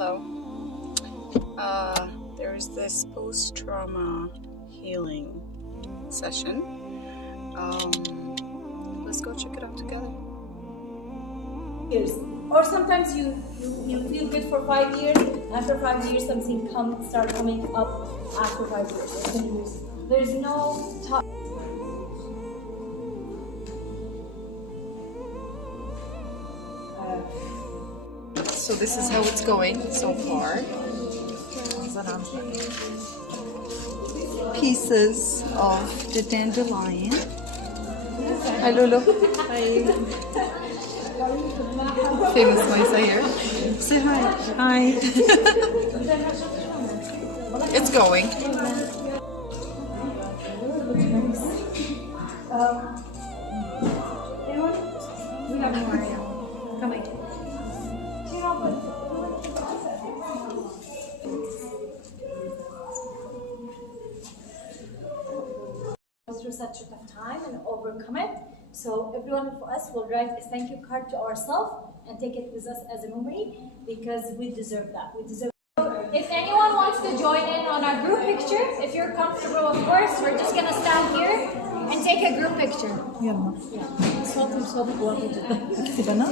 Hello. There's this post-trauma healing session. Let's go check it out together. Years. Or sometimes you feel good for 5 years. After 5 years, something start coming up after 5 years or 10 years. There's no talk. So this is how it's going so far. Pieces of the dandelion. Hi Lulu. Hi. Famous Nisa here. Say hi. Hi. It's going. We have more. Coming. Through such a tough time and overcome it. So every one of us will write a thank you card to ourselves and take it with us as a memory because we deserve that. We deserve. If anyone wants to join in on our group picture, if you're comfortable, of course, we're just gonna stand here and take a group picture. يلا صوت صوت واحد كتبنا